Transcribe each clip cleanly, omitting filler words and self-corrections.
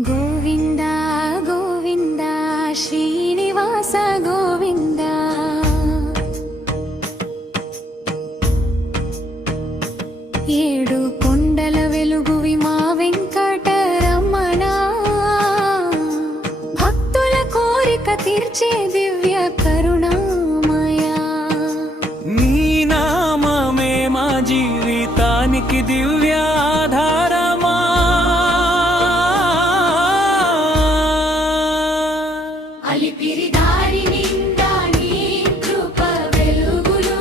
గోవింద గోవింద శ్రీనివాస గోవింద ఏడు కొండల వెలుగువి మా వెంకటరమణ భక్తుల కోరిక తీర్చే దివ్య కరుణామయ నీ నామమే మా జీవితానికి దివ్య ఆధారమా అలిపిరి దారి నిండా నీ కృప వెలుగులు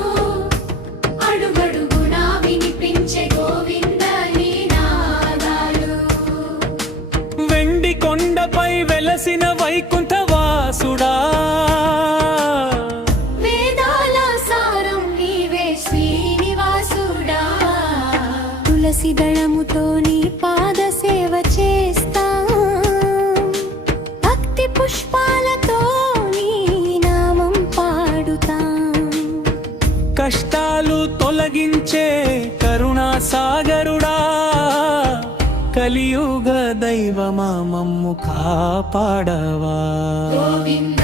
అడుగడుగునా వినిపించే గోవింద నీ నాదాలు వెండి కొండపై వెలసిన వైకుంఠ వాసుడా వేదాల సారం నీవే శ్రీనివాసుడా తులసి దళముతో నీ పాద సేవ చేస్తా భక్తి పుష్పాలతో నీ నామం పాడుతా కష్టాలు తొలగించే కరుణా సాగరుడా కలియుగ దైవమా మమ్ము కాపాడవా గోవింద